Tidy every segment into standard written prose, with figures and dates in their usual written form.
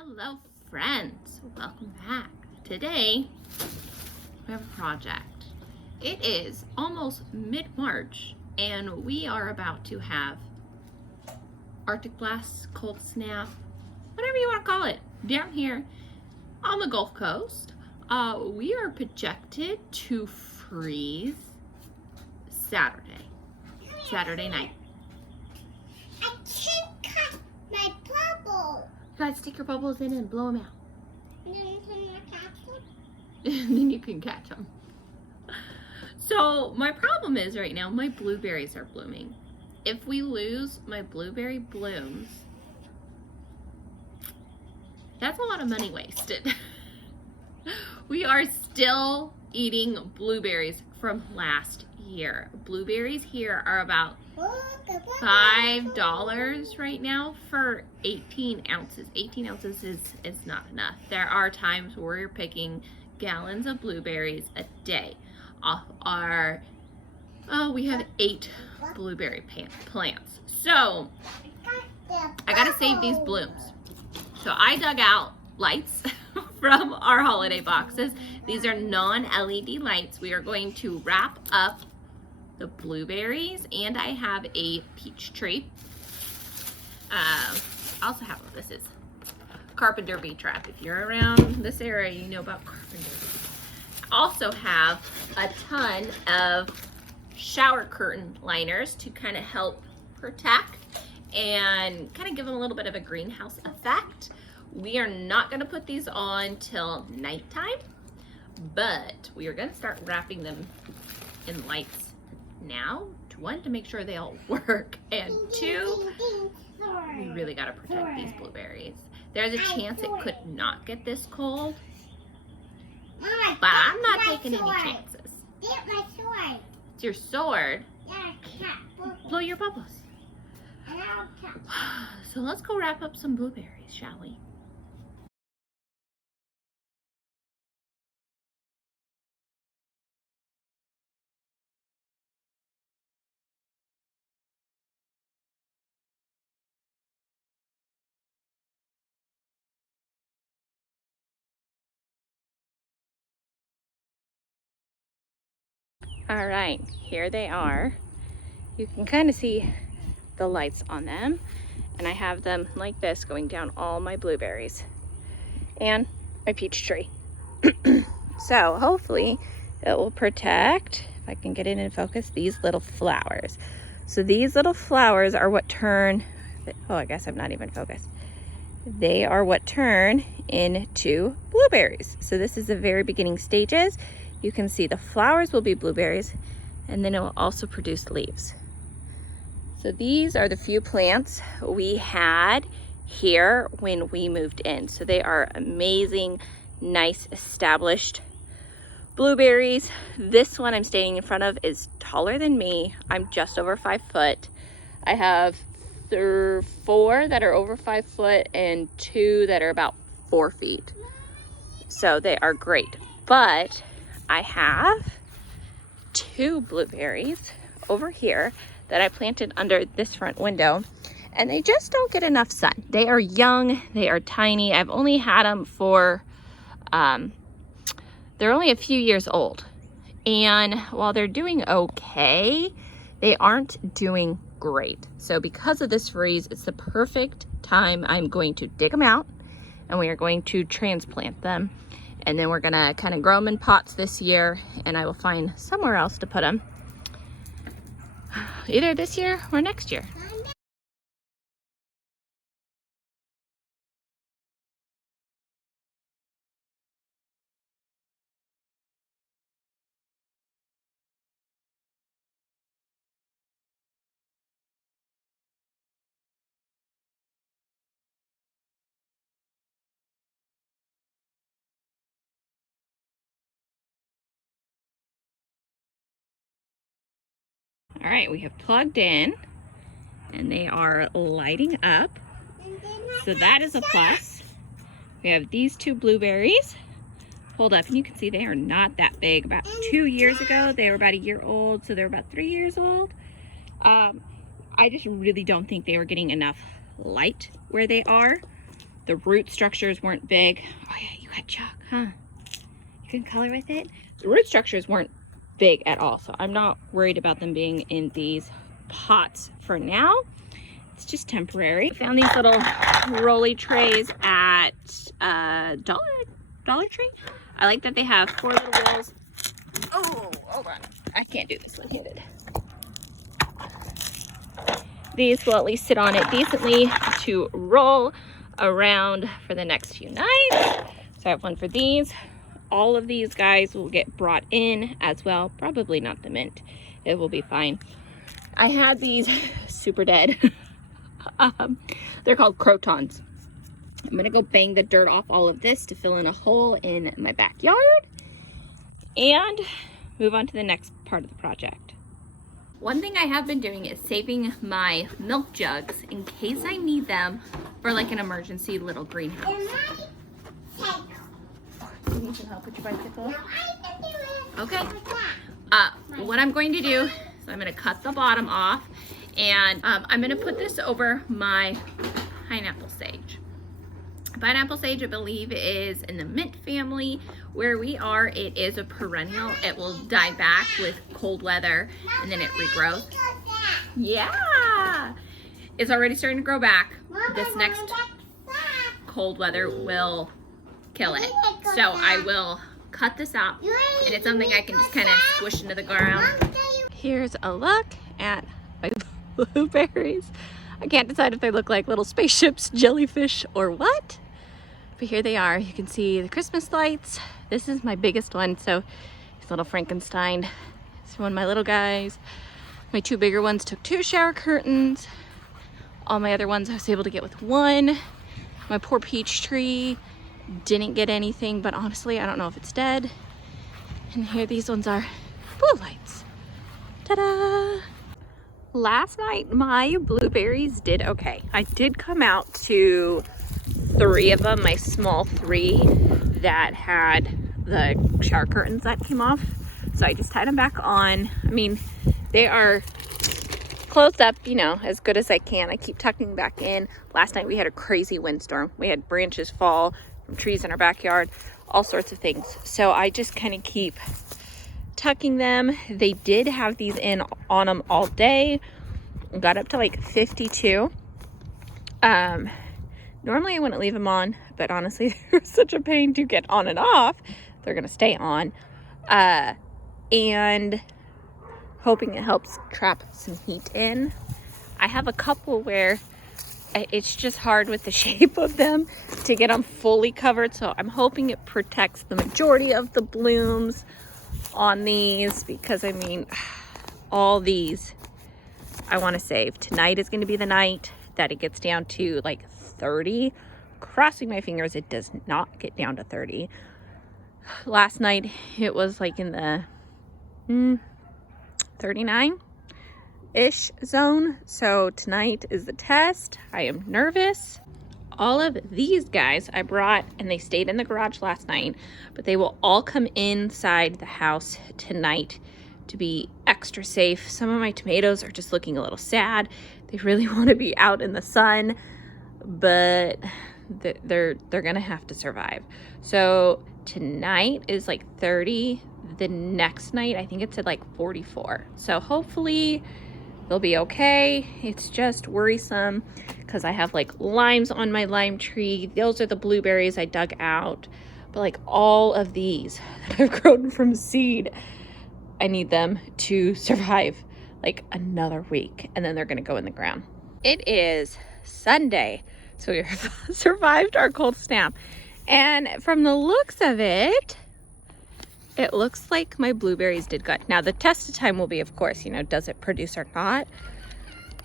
Hello friends, welcome back. Today we have a project. It is almost mid-March and we are about to have Arctic blast, cold snap, whatever you want to call it, down here on the Gulf Coast. We are projected to freeze Saturday night. I can't cut my bubble. You gotta stick your bubbles in and blow them out. And then can I catch them? And then you can catch them. So my problem is right now my blueberries are blooming. If we lose my blueberry blooms, that's a lot of money wasted. We are still eating blueberries from last year. Blueberries here are about $5 right now for 18 ounces. 18 ounces is not enough. There are times where we're picking gallons of blueberries a day off our, we have 8 blueberry plants. So I gotta save these blooms. So I dug out lights from our holiday boxes. These are non-LED lights. We are going to wrap up the blueberries, and I have a peach tree. I also have, this is carpenter bee trap. If you're around this area, you know about carpenter bees. I also have a ton of shower curtain liners to kind of help protect and kind of give them a little bit of a greenhouse effect. We are not going to put these on till nighttime, but we are going to start wrapping them in lights now. One, to make sure they all work, and two, we really got to protect these blueberries. There's a chance it could not get this cold, but I'm not taking any chances. Get my sword. It's your sword. Yeah, I can't. Blow your bubbles. And I'll catch. So let's go wrap up some blueberries, shall we? All right, here they are. You can kind of see the lights on them, and I have them like this going down all my blueberries and my peach tree. So hopefully it will protect, if I can get it in focus, these little flowers. So these little flowers are what turn, oh, I guess I'm not even focused. They are what turn into blueberries. So this is the very beginning stages. You can see the flowers will be blueberries, and then it will also produce leaves. So these are the few plants we had here when we moved in. So they are amazing, nice, established blueberries. This one I'm standing in front of is taller than me. I'm just over 5 foot. I have 4 that are over 5 foot and 2 that are about 4 feet. So they are great. But I have 2 blueberries over here that I planted under this front window, and they just don't get enough sun. They are young, they are tiny. I've only had them for, they're only a few years old. And while they're doing okay, they aren't doing great. So because of this freeze, it's the perfect time. I'm going to dig them out, and we are going to transplant them. And then we're gonna kind of grow them in pots this year, and I will find somewhere else to put them, either this year or next year. All right, we have plugged in, and they are lighting up. So that is a plus. We have these 2 blueberries. Hold up, and you can see they are not that big. About 2 years ago, they were about a year old, so they're about 3 years old. I just really don't think they were getting enough light where they are. The root structures weren't big. Oh yeah, you got chalk, huh? You can color with it. The root structures weren't big at all, so I'm not worried about them being in these pots for now. It's just temporary. I found these little rolly trays at Dollar Tree. I like that they have 4 little wheels. Oh, hold on. I can't do this one-handed. These will at least sit on it decently to roll around for the next few nights. So I have one for these. All of these guys will get brought in as well. Probably not the mint. It will be fine. I had these super dead. They're called crotons. I'm gonna go bang the dirt off all of this to fill in a hole in my backyard and move on to the next part of the project. One thing I have been doing is saving my milk jugs in case I need them for like an emergency little greenhouse. You need some help with your bicycle? Okay. What I'm going to do is I'm going to cut the bottom off, and I'm going to put this over my pineapple sage. Pineapple sage, I believe, is in the mint family. Where we are, it is a perennial. It will die back with cold weather, and then it regrows. Yeah! It's already starting to grow back. This next cold weather will kill it. So I will cut this out, and it's something I can just kind of squish into the ground. Here's a look at my blueberries. I can't decide if they look like little spaceships, jellyfish, or what. But here they are. You can see the Christmas lights. This is my biggest one, so these little Frankenstein. This is one of my little guys. My 2 bigger ones took 2 shower curtains. All my other ones I was able to get with 1. My poor peach tree didn't get anything, but honestly, I don't know if it's dead. And here these ones are blue lights. Ta-da! Last night, my blueberries did okay. I did come out to 3 of them, my small 3 that had the shower curtains that came off. So I just tied them back on. I mean, they are closed up, you know, as good as I can. I keep tucking back in. Last night we had a crazy windstorm. We had branches fall from trees in our backyard, all sorts of things. So I just kind of keep tucking them. They did have these in on them all day. Got up to like 52. Normally I wouldn't leave them on, but honestly, they're such a pain to get on and off. They're gonna stay on. And hoping it helps trap some heat in. I have a couple where it's just hard with the shape of them to get them fully covered, so I'm hoping it protects the majority of the blooms on these, because I mean, all these I want to save. Tonight is going to be the night that it gets down to like 30. Crossing my fingers it does not get down to 30. Last night it was like in the 39-ish zone. So tonight is the test. I am nervous. All of these guys I brought, and they stayed in the garage last night, but they will all come inside the house tonight to be extra safe. Some of my tomatoes are just looking a little sad. They really want to be out in the sun, but they're gonna have to survive. So tonight is like 30. The next night I think it's at like 44. So hopefully they'll be okay. It's just worrisome because I have like limes on my lime tree. Those are the blueberries I dug out. But like all of these that I've grown from seed, I need them to survive like another week, and then they're gonna go in the ground. It is Sunday, so we survived our cold snap. And from the looks of it, it looks like my blueberries did good. Now the test of time will be, of course, you know, does it produce or not?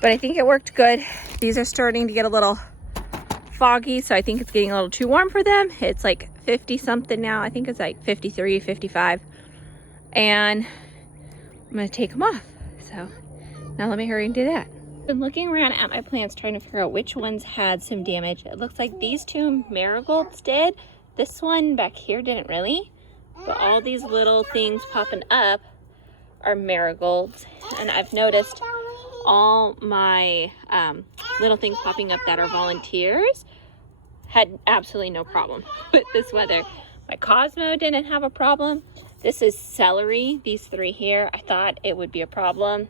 But I think it worked good. These are starting to get a little foggy, so I think it's getting a little too warm for them. It's like 50 something now. I think it's like 53, 55. And I'm gonna take them off. So now let me hurry and do that. I've been looking around at my plants trying to figure out which ones had some damage. It looks like these 2 marigolds did. This one back here didn't really. But all these little things popping up are marigolds. And I've noticed all my little things popping up that are volunteers had absolutely no problem with this weather. My Cosmo didn't have a problem. This is celery, these three here. I thought it would be a problem.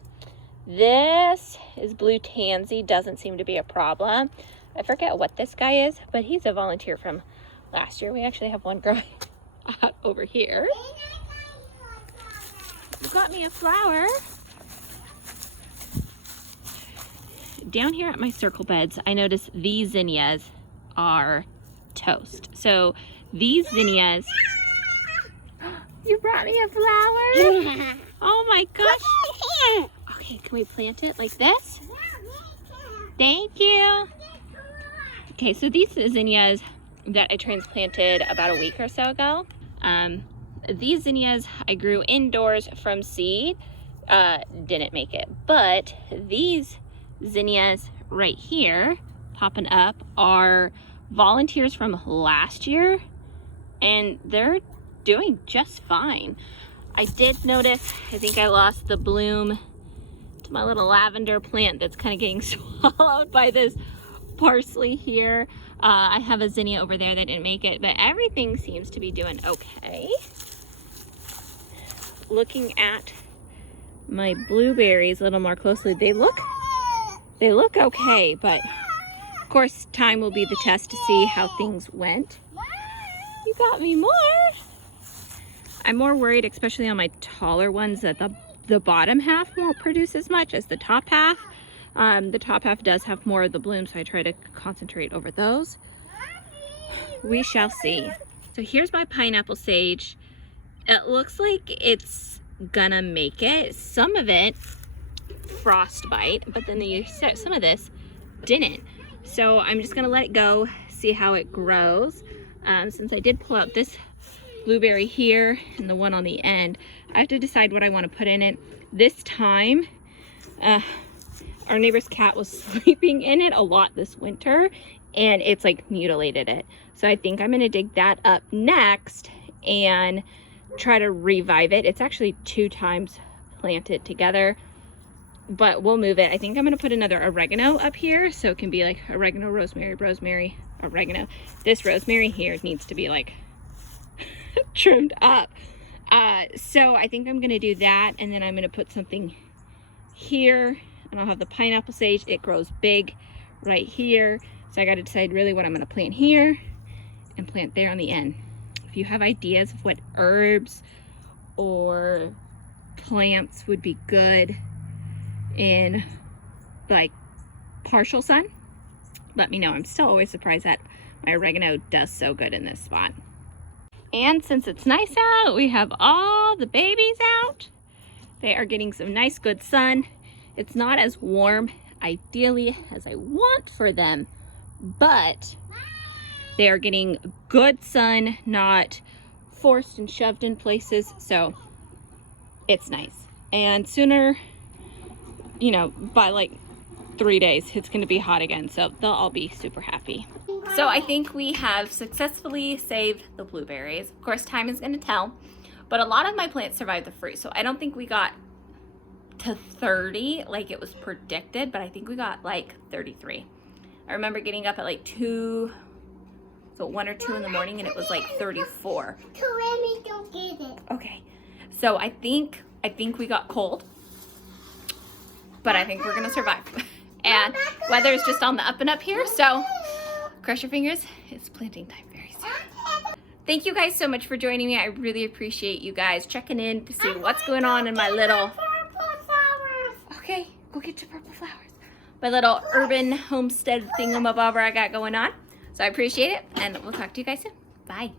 This is blue tansy, doesn't seem to be a problem. I forget what this guy is, but he's a volunteer from last year. We actually have one growing out over here. You got me a flower. Down here at my circle beds, I noticed these zinnias are toast. So these zinnias, you brought me a flower? Oh my gosh. Okay, can we plant it like this? Thank you. Okay, so these zinnias that I transplanted about a week or so ago. These zinnias I grew indoors from seed, didn't make it. But these zinnias right here popping up are volunteers from last year, and they're doing just fine. I did notice, I think I lost the bloom to my little lavender plant that's kind of getting swallowed by this parsley here. I have a zinnia over there that didn't make it, but everything seems to be doing okay. Looking at my blueberries a little more closely, they look okay, but of course time will be the test to see how things went. You got me more. I'm more worried, especially on my taller ones, that the bottom half won't produce as much as the top half. The top half does have more of the bloom, so I try to concentrate over those. We shall see. So here's my pineapple sage. It looks like it's gonna make it. Some of it frostbite, but then some of this didn't. So I'm just gonna let it go, see how it grows. Since I did pull out this blueberry here and the one on the end, I have to decide what I want to put in it. This time, our neighbor's cat was sleeping in it a lot this winter, and it's like mutilated it. So I think I'm gonna dig that up next and try to revive it. It's actually 2 times planted together, but we'll move it. I think I'm gonna put another oregano up here, so it can be like oregano, rosemary, rosemary, oregano. This rosemary here needs to be like trimmed up. So I think I'm gonna do that, and then I'm gonna put something here, and I'll have the pineapple sage. It grows big right here, so I got to decide really what I'm gonna plant here and plant there on the end. If you have ideas of what herbs or plants would be good in like partial sun, let me know. I'm still always surprised that my oregano does so good in this spot. And since it's nice out, we have all the babies out. They are getting some nice good sun. It's not as warm ideally as I want for them, but they are getting good sun, not forced and shoved in places, so it's nice. And sooner, you know, by like 3 days, it's gonna be hot again, so they'll all be super happy. So I think we have successfully saved the blueberries. Of course, time is gonna tell, but a lot of my plants survived the freeze, so I don't think we got to 30 like it was predicted, but I think we got like 33. I remember getting up at like 1 or 2 in the morning, and it was like 34. Don't get it. Okay, so I think we got cold, but I think we're gonna survive. And weather is just on the up and up here, so cross your fingers, it's planting time very soon. Thank you guys so much for joining me. I really appreciate you guys checking in to see what's going on in my little... Okay, go get your purple flowers. My little urban homestead thingamabobber I got going on. So I appreciate it, and we'll talk to you guys soon. Bye.